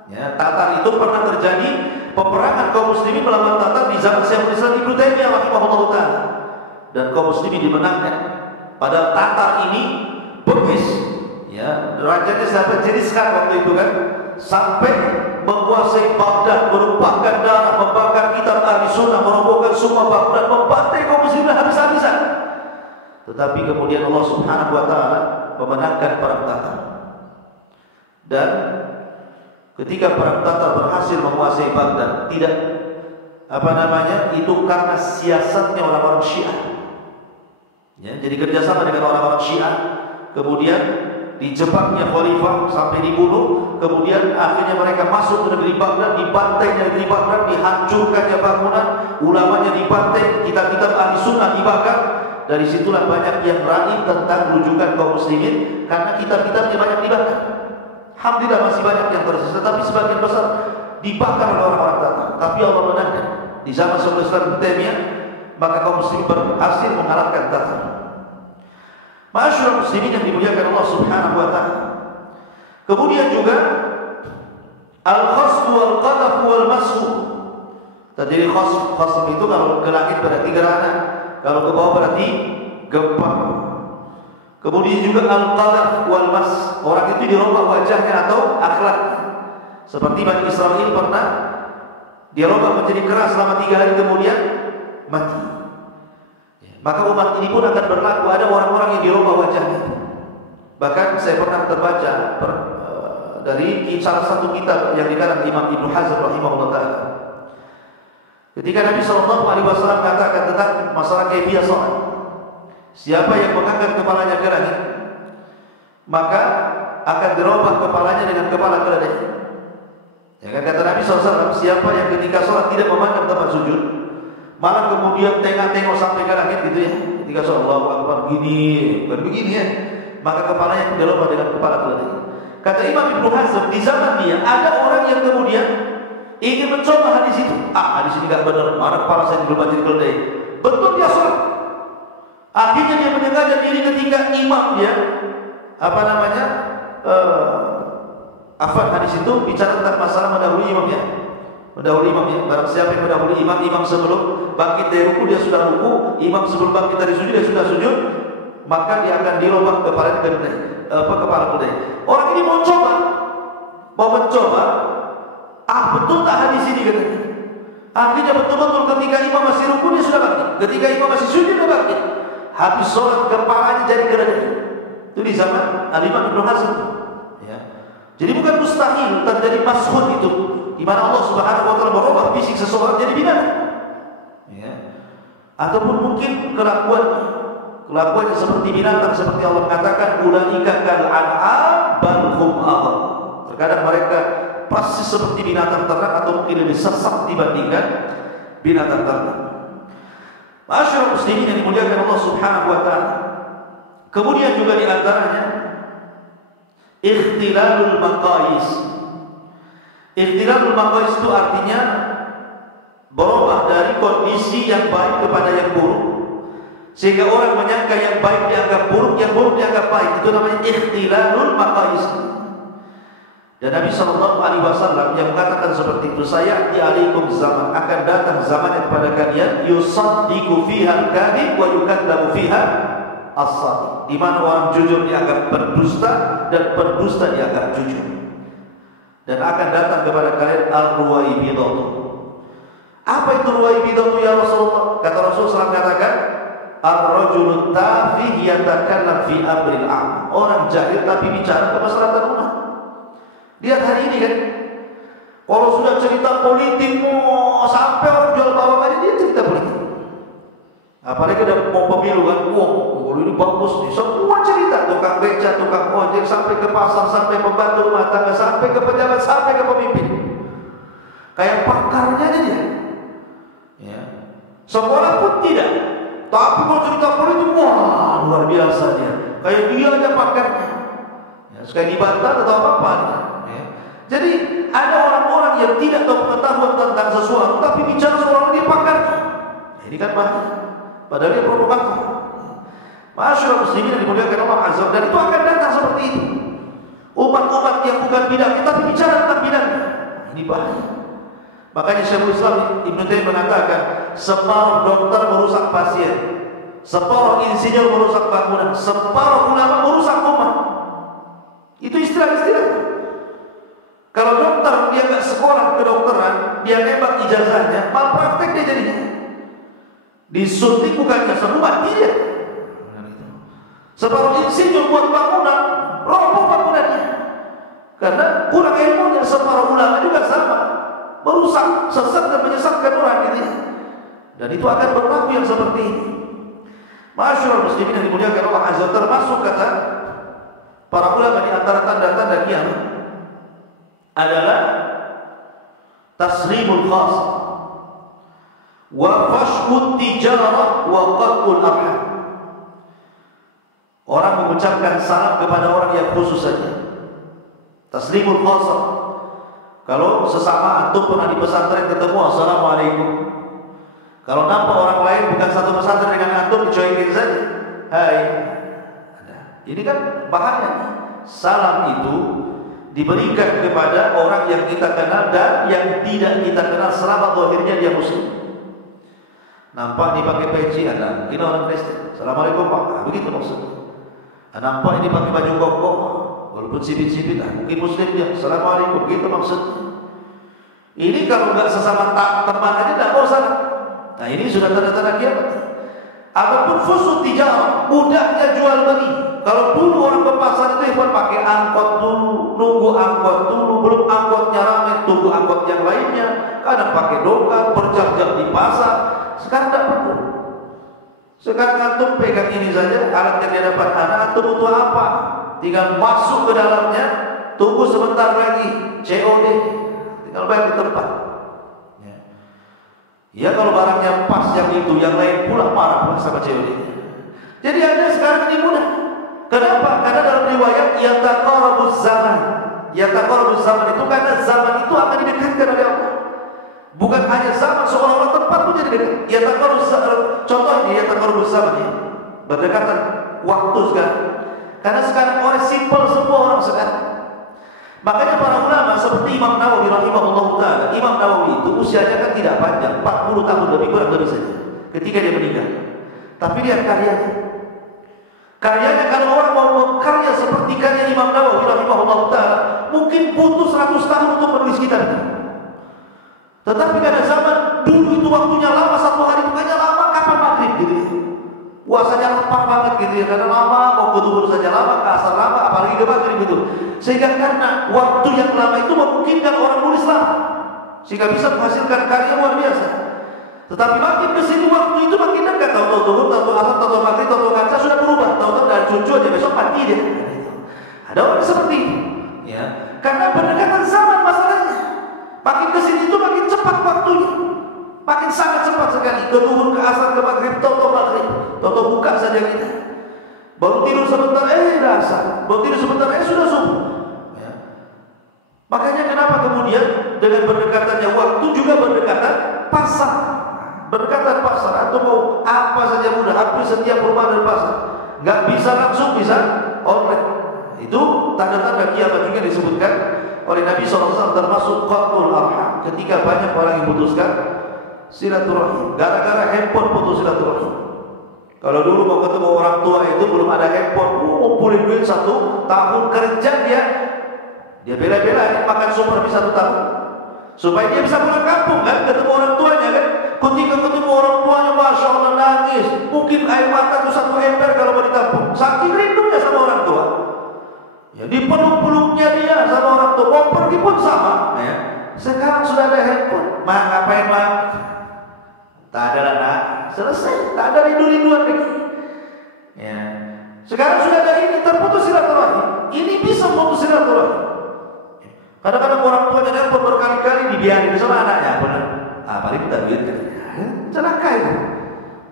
Ya, Tatar itu pernah terjadi peperangan kaum muslimin melawan Tatar di zaman Syekhul Islam Ibnu Taimiyah rahimahullah taala, dan kaum muslimin dimenangkan. Padahal Tatar ini berbis, ya, rajanya sampai jenis kan waktu itu kan, sampai menguasai Baghdad, menumpahkan darah, membakar kitab Ahli Sunnah, merobohkan semua Baghdad, membantai kaum muslimin habis-habisan. Tetapi kemudian Allah Subhanahu wa taala memenangkan perang Tatar. Dan ketika perang Tatar berhasil menguasai Baghdad, tidak itu karena siasatnya orang-orang Syiah. Ya, jadi kerjasama dengan orang-orang Syiah, kemudian dijebaknya khalifah sampai dibunuh, kemudian akhirnya mereka masuk ke negeri Baghdad, dibantainya negeri Baghdad, dihancurkannya bangunan, ulamanya dibantai, kitab-kitab ahli sunnah dibakar. Dari situlah banyak yang raib tentang rujukan kaum muslimin karena kitab-kitabnya banyak dibakar. Alhamdulillah masih banyak yang tersisa, tapi sebagian besar dibakar oleh orang-orang Tatar. Tapi Allah menangkan di zaman Syaikhul Islam Ibnu Taimiyah, maka kaum muslimin berhasil mengalahkan Tatar. Ma'asyiral muslimin yang dimuliakan Allah Subhanahu wa taala. Kemudian juga al-khasf wal qadaf wal masx. Tadi khasf itu kalau ke langit berarti gerhana, kalau ke bawah berarti gempa. Kemudian juga al-qadaf wal masx, orang itu dirubah wajahnya atau akhlaknya. Seperti Bani Israil pernah dia rubah menjadi keras selama 3 hari kemudian mati. Maka umat ini pun akan berlaku, ada orang-orang yang dirubah wajahnya. Bahkan saya pernah terbaca dari salah satu kitab yang dikarang Imam Ibnu Hazm rahimahullah taala. Ketika Nabi SAW katakan tentang masalah kaifiyah salat, siapa yang mengangkat kepalanya ke langit, maka akan dirubah kepalanya dengan kepala keledai. Ya kan, kata Nabi SAW, siapa yang ketika sholat tidak memandang tempat sujud, malah kemudian tengok sampai ke langit gitu ya, ketika sholat Allahu Akbar gini, bukan begini ya, maka kepalanya dirubah dengan kepala keledai. Kata Imam Ibnu Hazm, di zaman dia ada orang yang kemudian ingin mencoba hadis itu. Hadis ini enggak benar, mana kepala saya dirubah jadi keledai. Betul dia sholat. Akhirnya dia menyengaja diri ketika imam dia hadis itu bicara tentang masalah mendahului imam ya. Mendahului imam ya. Barang siapa yang mendahului imam sebelum bangkit dari ruku dia sudah ruku, imam sebelum bangkit dari sujud dia sudah sujud, maka dia akan dirubah kepala keledai. Orang ini mau mencoba, betul tak hadis ini katanya. Akhirnya betul-betul ketika imam masih ruku dia sudah bangkit, ketika imam masih sujud dia bangkit. Habis sholat kepalanya jadi keledai. Itu di zaman Imam Ibnu Hazm. Ya. Jadi bukan mustahil terjadi maskhun itu, di mana Allah Subhanahu wa taala merubah fisik seseorang jadi binatang. Ya. Ataupun mungkin kelakuannya seperti binatang, seperti Allah mengatakan ulaika kal an'am bal hum adall. Terkadang mereka pasti seperti binatang ternak atau mungkin lebih sesat dibandingkan binatang ternak. Ma'asyiral muslimin yang dimuliakan Allah Subhanahu wa taala. Kemudian juga di antaranya ikhtilalul maqais. Ikhtilalul maqais itu artinya berubah dari kondisi yang baik kepada yang buruk, sehingga orang menyangka yang baik dianggap buruk, yang buruk dianggap baik. Itu namanya ikhtilalul maqais. Dan Nabi SAW yang mengatakan seperti itu, saya di alaikum zaman, akan datang zamannya kepada kalian yusaddiqu fiha al-kadhib wa yukadzibu fiha as-shadiq, di mana orang jujur dianggap berdusta dan berdusta dianggap jujur. Dan akan datang kepada kalian al-ruwaibidatu. Apa itu ruwaibidatu ya Rasulullah? Kata Rasulullah SAW katakan ar-rajulu tafih yatakallam fi amril am. Orang jahil tapi bicara kemaslahatan umat. Lihat hari ini kan, kalau sudah cerita politik, sampai orang jual bawang aja dia cerita politik. Apalagi udah mau pemilu kan, kalau ini bagus nih, semua cerita, tukang beca, tukang ojek, sampai ke pasar, sampai pembantu rumah tangga, sampai ke pejabat, sampai ke pemimpin. Kayak pakarnya aja dia. Ya. Sekolah pun tidak, tapi kalau cerita politik, wah luar biasa dia. Kayak dia aja pakarnya. Ya, sekali dibantah atau apa-apa. Jadi ada orang-orang yang tidak tahu pengetahuan tentang sesuatu, tapi bicara seorang dia pakarnya. Ini kan bahaya. Padahal dia provokator. Ma'asyiral muslimin yang dimuliakan Allah Azza wa Jalla, itu akan datang seperti itu. Umat-umat yang bukan bid'ah tapi bicara tentang bid'ahnya. Ini bahaya. Makanya Syekhul Islam Ibnu Taimiyah mengatakan, separuh dokter merusak pasien, separuh insinyur merusak bangunan, separuh ulama merusak umat. Itu istilah-istilah. Kalau dokter dia nggak sekolah kedokteran, dia nembak ijazahnya, malpraktek dia jadinya. Disuntik bukannya sembuh, mati dia. Separuh insinyur buat bangunan, roboh bangunannya. Karena kurang ilmunya. Separuh ulama juga sama, merusak, sesat dan menyesatkan orang ini. Dan itu akan berlaku yang seperti ini. Masyaallah muslimin yang dimuliakan Allah Azza wa Jalla, termasuk kata para ulama di antara tanda-tanda kiamat adalah taslimul khas wa fashhut tijarah wa qat'ul arham. Orang mengucapkan salam kepada orang yang khusus saja. Taslimul khas. Kalau sesama antum pernah di pesantren ketemu assalamualaikum. Kalau nampak orang lain bukan satu pesantren dengan antum, dicuekin saja. Hai. Ini kan bahaya. Salam itu diberikan kepada orang yang kita kenal dan yang tidak kita kenal selama zahirnya dia muslim. Nampak ini pakai peci, ada mungkin orang Kristen. Assalamualaikum Pak. Nah, begitu maksudnya. Nampak ini pakai baju koko, walaupun sipit-sipit, mungkin muslim dia. Assalamualaikum, begitu maksudnya. Ini kalau nggak sesama teman aja nggak mau salam. Nah ini sudah tanda-tanda kiamat. Ataupun fusut tijarah, mudahnya jual beli. Kalau dulu orang ke pasar itu ikhwan pakai angkot dulu, nunggu angkot dulu, belum angkotnya ramai, tunggu angkot yang lainnya. Kadang pakai dokat, berjam-jam di pasar. Sekarang tidak perlu. Sekarang antum pegang ini saja, alat yang dia dapat anak, antum butuh apa? Tinggal masuk ke dalamnya, tunggu sebentar lagi, COD, tinggal bayar di tempat. Ya kalau barangnya pas yang itu, yang lain pula marah sama COD. Jadi ada sekarang ini mudah. Kenapa? Karena dalam riwayat yataqarabuz zaman. Yataqarabuz zaman itu karena zaman itu akan didekatkan oleh Allah. Bukan hanya zaman, seolah-olah tempat pun jadi dekat. Yataqarabuz zaman. Contohnya yataqarabuz zaman ya. Berdekatan waktu sekarang. Karena sekarang orang simpel semua orang sekarang. Makanya para ulama seperti Imam Nawawi rahimahullah ta'ala, Imam Nawawi itu usianya kan tidak panjang, 40 tahun lebih kurang dari saja ketika dia meninggal. Tapi lihat karyanya. Karyanya kalau orang mau mengkarya seperti karya Imam Nawawi rahimahullah ta'ala, mungkin butuh 100 tahun untuk menulis kitab. Tetapi pada zaman dulu itu waktunya lama, satu hari bukannya lama, kapan maghrib gitu ya. Puasanya lapar banget gitu ya, karena lama, mau ke duhur saja lama, ke asar lama, apalagi ke maghrib gitu. Sehingga karena waktu yang lama itu memungkinkan orang nulis lama, sehingga bisa menghasilkan karya luar biasa. Tetapi makin kesini waktu itu makin dekat, tahu-tahu duhur, tahu-tahu asar, tahu-tahu maghrib, tahu-tahu ngaca sudah berubah, tahu-tahu dari cucu aja besok mati dia. Ada orang seperti itu, ya, karena berdekatan zaman masalahnya. Makin kesini itu makin cepat waktunya. Makin sangat cepat sekali. Ke duhur, ke asar, ke maghrib, tahu-tahu maghrib, tahu-tahu buka saja kita. Baru tidur sebentar, udah asar. Baru tidur sebentar, sudah subuh. Ya. Makanya kenapa kemudian dengan berdekatannya waktu juga berdekatan pasar. Berdekatan pasar. Atau mau apa saja mudah. Hampir setiap rumah dan pasar. Nggak bisa langsung, bisa online. Itu tanda-tanda kiamat juga disebutkan oleh Nabi SAW, termasuk qat'ul arham. Ketika banyak orang yang putuskan silaturahim, gara-gara handphone putus silaturahim. Kalau dulu mau ketemu orang tua itu belum ada handphone, ngumpulin duit 1 tahun kerja dia bela-belain makan super di 1 tahun supaya dia bisa pulang kampung kan, ketemu orang tuanya kan. Ketika ketemu orang tuanya, masya Allah nangis, mungkin air mata itu 1 ember kalau mau ditampung, saking rindunya sama orang tua. Ya dipeluk-peluknya dia sama orang tua, mau pergi pun sama. Ya. Sekarang sudah ada handphone, ngapain mak? Tak ada anak, selesai, tak ada rindu-rinduan lagi. Ya. Sekarang sudah ada ini, terputus silaturahim. Ini bisa memutus silaturahim. Kadang-kadang orang tuanya nelpon berkali-kali dibiarin sama anaknya, benar? Paling minta duit kan? Celaka itu.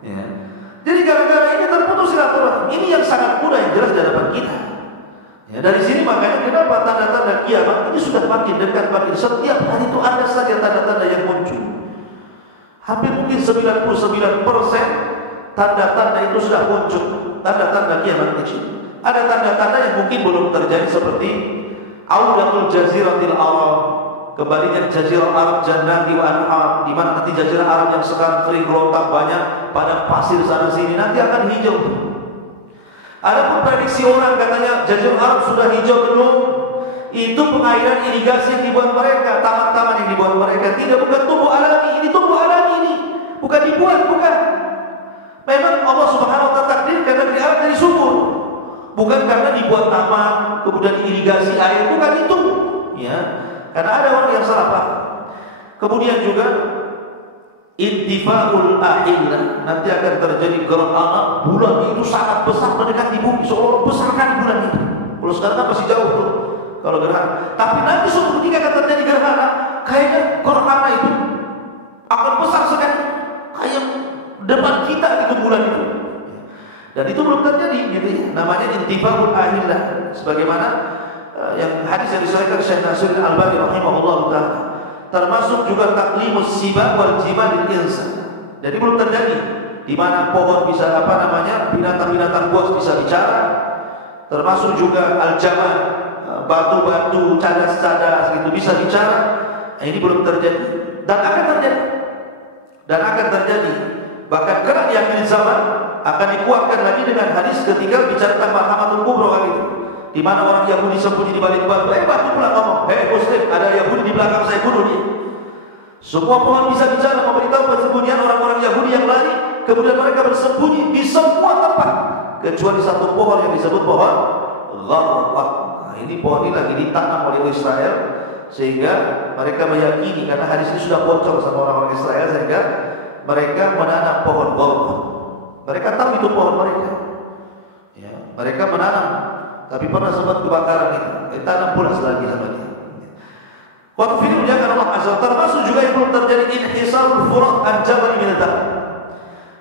Ya. Jadi gara-gara ini terputus silaturahim. Ini yang sangat mudah yang jelas di hadapan kita. Ya, dari sini makanya kenapa tanda-tanda kiamat ini sudah makin dekat, makin setiap hari itu ada saja tanda-tanda yang muncul. Hampir mungkin 99% tanda-tanda itu sudah muncul, tanda-tanda kiamat kecil. Ada tanda-tanda yang mungkin belum terjadi seperti Audatul Jaziratil Arab, kembalinya Jazirah Arab Jannati wa Anhar, di mana nanti Jazirah Arab yang sekarang kering rotan banyak pada pasir sana sini nanti akan hijau. Ada prediksi orang katanya Jazirah Arab sudah hijau belum? Itu pengairan irigasi yang dibuat mereka, taman-taman yang dibuat mereka. Tidak, bukan tumbuh alami, ini tumbuh alami ini. Bukan dibuat, bukan. Memang Allah Subhanahu wa ta'ala takdirkan negeri Arab dari subur. Bukan karena dibuat taman, kemudian irigasi air, bukan itu. Ya, karena ada orang yang salah paham. Kemudian juga intifaul ahillah, nanti akan terjadi gerhana bulan itu sangat besar mendekati bumi, seolah besar kan bulan itu. Kalau sekarang kan masih jauh tuh kalau gerhana. Tapi nanti suatu ketika akan terjadi gerhana, kayaknya gerhana itu akan besar sekali, kayak depan kita itu bulan itu. Dan itu belum terjadi, gitu ya. Namanya intifaul ahillah, sebagaimana yang hadis yang disahihkan Syekh Nasiruddin Albani rahimahullah taala. Termasuk juga taklimus sibab wal jimal lil insan. Jadi belum terjadi di mana pohon bisa binatang-binatang buas bisa bicara. Termasuk juga al-jamal, batu-batu, cadas-cadas gitu bisa bicara. Ini belum terjadi dan akan terjadi. Bahkan kelak di akhir zaman akan dikuatkan lagi dengan hadis ketika bicara tentang Marhamatul Kubra itu, di mana orang Yahudi sembunyi di balik batu. Batu pula ngomong, "Hei Muslim, ada Yahudi di belakang saya, bunuh dia." Semua pohon bisa bicara memberitahu persembunyian orang-orang Yahudi yang lari. Kemudian mereka bersembunyi di semua tempat kecuali satu pohon yang disebut pohon Gharqad. Nah, ini pohon ini lagi ditanam oleh Israel sehingga mereka meyakini, karena hadis ini sudah bocor sama orang-orang Israel, sehingga mereka menanam pohon Gharqad. Mereka tahu itu pohon mereka. Ya, mereka menanam, tapi pernah sempat kebakaran itu. Tanam pula lagi sama dia. Waktu ini menjaga Allah Azza wa Jalla. Termasuk juga yang belum terjadi inhisarul furat an jabal min al-dhahab,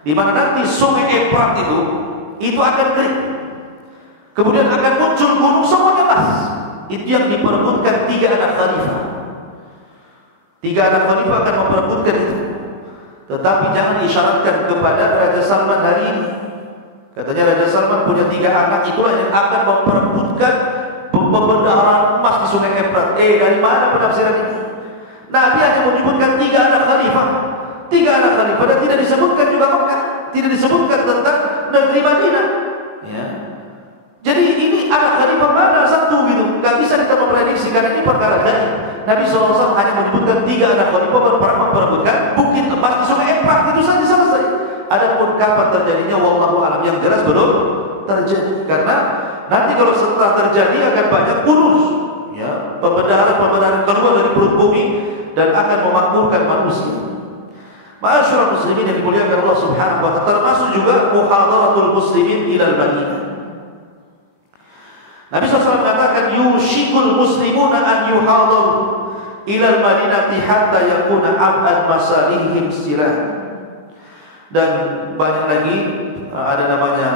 di mana nanti sungai Efrat itu akan kering. Kemudian akan muncul gunung semuanya pas. Itu yang diperebutkan 3 anak khalifah. 3 anak khalifah akan memperebutkan itu. Tetapi jangan diisyaratkan kepada Raja Salman hari ini. Katanya Raja Salman punya 3 anak, itulah yang akan memperebutkan pembendaharaan emas di sungai Efrat. Dari mana penafsiran ini? Nabi hanya menyebutkan 3 anak khalifah. 3 anak khalifah, dan tidak disebutkan juga Mekah, tidak disebutkan tentang negeri Madinah. Ya. Jadi ini anak khalifah mana satu gitu? Gak bisa kita memprediksi karena ini perkara gaib. Nabi SAW hanya menyebutkan 3 anak khalifah berperang memperebutkan bukit emas di sungai Efrat, itu saja selesai. Adapun kapan terjadinya, wallahu alam, yang jelas belum terjadi. Karena nanti kalau setelah terjadi akan banyak urus, ya, pembenaran keluar dari perut bumi dan akan memakmurkan manusia. Ma'asyiral muslimin yang dimuliakan Allah Subhanahu wa taala, termasuk juga muhadaratul muslimin ilal Madinah. Nabi SAW mengatakan yushikul muslimuna an yuhadaru ilal Madinati hatta yakuna ab'ad masalihim silah. Dan banyak lagi ada namanya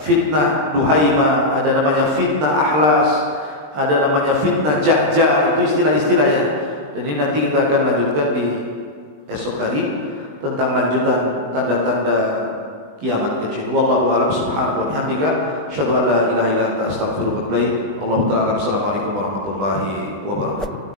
fitnah Duhaimah, ada namanya fitnah Ahlas, ada namanya fitnah Jahjah. Itu istilah-istilah ya. Dan ini nanti kita akan lanjutkan di esok hari tentang lanjutan tanda-tanda kiamat kecil. Wallahu a'lam subhanahu wa bihamdika asyhadu an la ilaha illa anta astaghfiruka wa atubu ilaik. Wallahu ta'ala. Assalamualaikum warahmatullahi wabarakatuh.